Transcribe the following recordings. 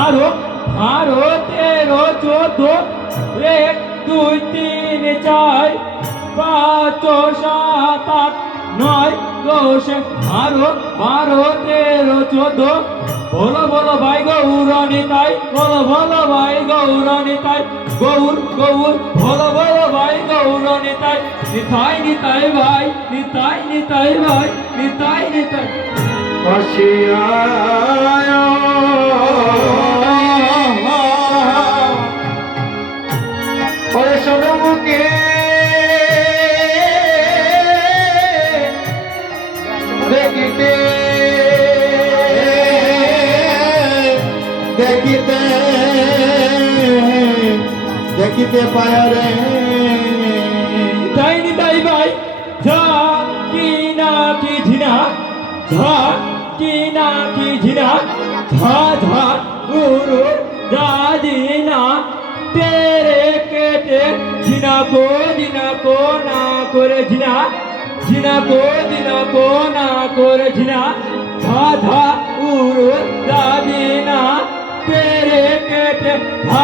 আরো আরো 13 14 1 2 3 4 5 7 8 9 10 আরো 12 13 14 বলো বলো ভাই গৌরানি তাই বলো বলো ভাই গৌরানি তাই গৌর গৌর বলো বলো ভাই গৌরানি তাই নিতাই নিতাই ভাই নিতাই নিতাই ভাই নিতাই নিতাই আসিয়া ওরে সদমুখে দেখিতে দেখিতে দেখিতে পায় রে তাই নিতাই ভাই ঝা কি না কি ঝিনা ঝা কি না কি ঝিনা ঝা ঝা গুরু রাজিনা তেরে কেটে ঝিনা কো না করে ঝিনা ঝিনা কো না করে ঝিনা ঝা ঝা গুরু রাজিনা तेरे केटे भा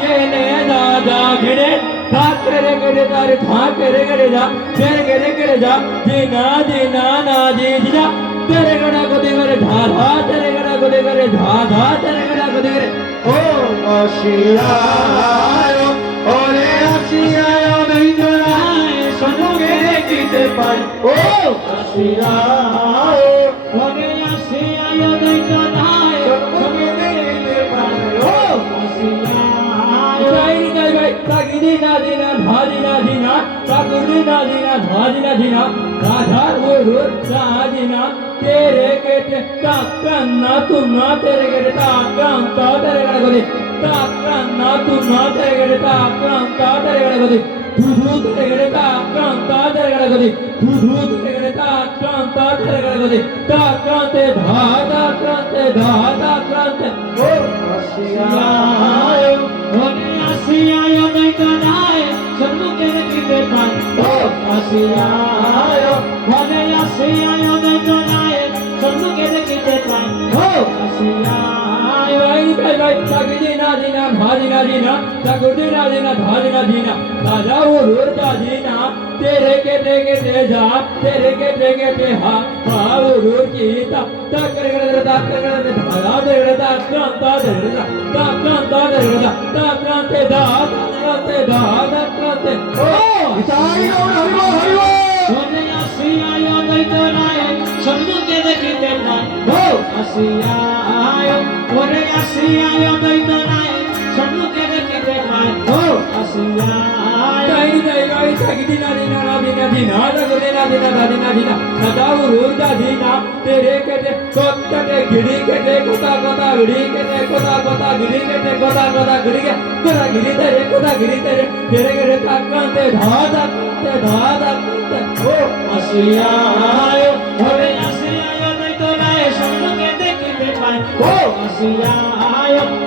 गेले दादा घिरे था तेरे गरे दारे था तेरे गरे जा तेरे गरे जा दीना दीना ना दी दिना तेरे गड़ा को दे गरे धा धा तेरे गड़ा को दे गरे धा धा तेरे गड़ा को दे गरे ও আসিয়া ওরে আসিয়া নাই জড়ায় সনুকে দেখিতে পাই ও আসিয়া ওরে আসিয়া নাই জড়ায় সনুকে দেখিতে পাই ও আসিয়া ताई ताई भाई ताकी दीना दीना धा दीना दीना ताकू दीना दीना धा दीना दीना राधा गुरु राजीना तेरे केटे ताकन्ना तू ना तेरे केटे ताकन्ता तेरे केटे गोदी ताकन्ना तू ना तेरे केटे ताकन्ता तेरे केटे गोदी धूधू तेरे केटे ताकन्ता तेरे केटे गोदी धूधू तेरे केटे ताकन्ता तेरे केटे गोदी ताकन्ते धा ताकन्ते ও আসিয়া ওরে আসিয়া নাই কানায় সম্মুখে দেখিতে পাই ও আসিয়া ওরে আসিয়া নাই কানায় সম্মুখে দেখিতে পাই ও আসিয়া ভাই ভাই ভাই তাকি দিনা দিনা ধাদিনা দিনা তাকু দিনা দিনা ধাদিনা দিনা রাজা উরুর দাদিনা तेरे के जा तेरे के हा उरुर गीता ताकर धारा दे ताक्रांता दे ताक्रांते दा ताक्रांते ओ ইতাই হরিবো হরিবো ওরে আসিয়া নাই তোরায় সম্মুখে দেখিতে পাই ও আসিয়া ওরে আসিয়া নাই তোরায় সম্মুখে দেখিতে পাই ও আসিয়া তাই তাই তাই তাকি দিনা দিনা না দিনা দিনা তাকু দিনা দিনা দিনা দিনা সদা উরুর দাদিনা তেরে কেটে কোত্তাতে গিরি কেটে কোতা গিরি কেটে কোতা গিরি কেটে কোতা গিরি কে কোতা গিরি তেরে তেরে কেটে তাকান্তে धा ও আসিয়া ওরে আসিয়া নাই তোরায় সম্মুখে দেখিতে পাই ও আসিয়া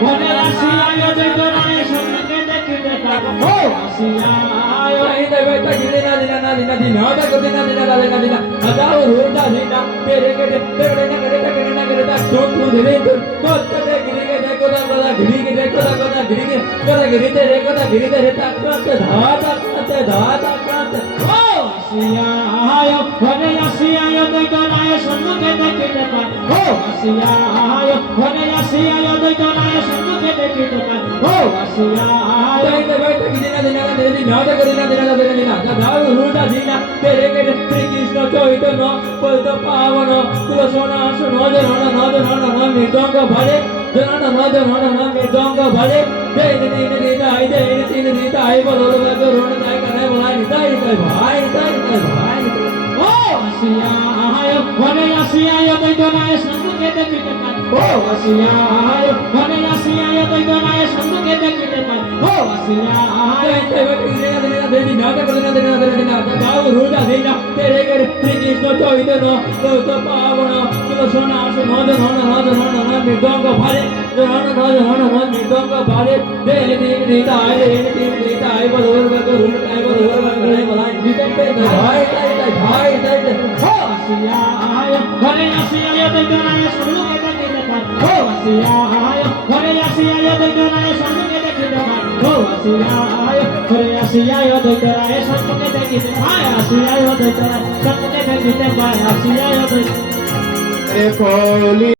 ওরে আসিয়া নাই তোরায় সম্মুখে দেখিতে পাই ও আসিয়া তাই তাই ভাই তাকি দিনা দিনা না দিনা দিনা তাকু দিনা দিনা দিনা সদা উরুর দাদিনা তেরে কেটে না কেটে তা চোটু ধরে কোত্তাতে গিরি কেটে কোতা গিরি কেটে কোতা গিরি তেরে তাকান্তে धा ও আসিয়া ওরে আসিয়া নাই তোরায় সম্মুখে দেখিতে পাই ও আসিয়া ওরে আসিয়া নাই তোরায় সম্মুখে দেখিতে পাই ও আসিয়া তাই তাই ভাই তাকি দিনা দিনা তাকু দিনা দিনা দাও রুদা দিনা তেরে কেটে শ্রীকৃষ্ণ চৈতন্য পৈত পাবন তুলসনা আসন নদ মৃদঙ্গ ভারে জন মৃদঙ্গ ভারে দেই তিন দিতাই বলো রুণ তাই কানে বলাই নিতাই ভাই ও আসিয়া ওরে আসিয়া নাই তোরায় সম্মুখে দেখিতে পাই ও আসিয়া ওরে আসিয়া নাই তোরায় সম্মুখে দেখিতে পাই ও আসিয়া দাও রুদা দিনা তেরে কেটে শ্রীকৃষ্ণ চৈতন্য পৈত পাবন তুলসনা আসন নদ মৃদঙ্গ ভারে মৃদঙ্গ ভারে দেই তিন দিতাই বলো রুণ তাই বলাই নিতাই ভাই ও আসিয়া ঘরে আসিয়া নাই তোরায় সম্মুখে দেখিতে পায় ও আসিয়ায় ঘরে আসিয়ায় দৈতরায় সম্মুখে দেখিতে পায় ও আসিয়ায় ঘরে আসিয়ায় দৈতরায় সম্মুখে দেখিতে পায় আসিয়ায় দৈতরায় সম্মুখে দেখিতে পায় আসিয়ায় দৈতরায়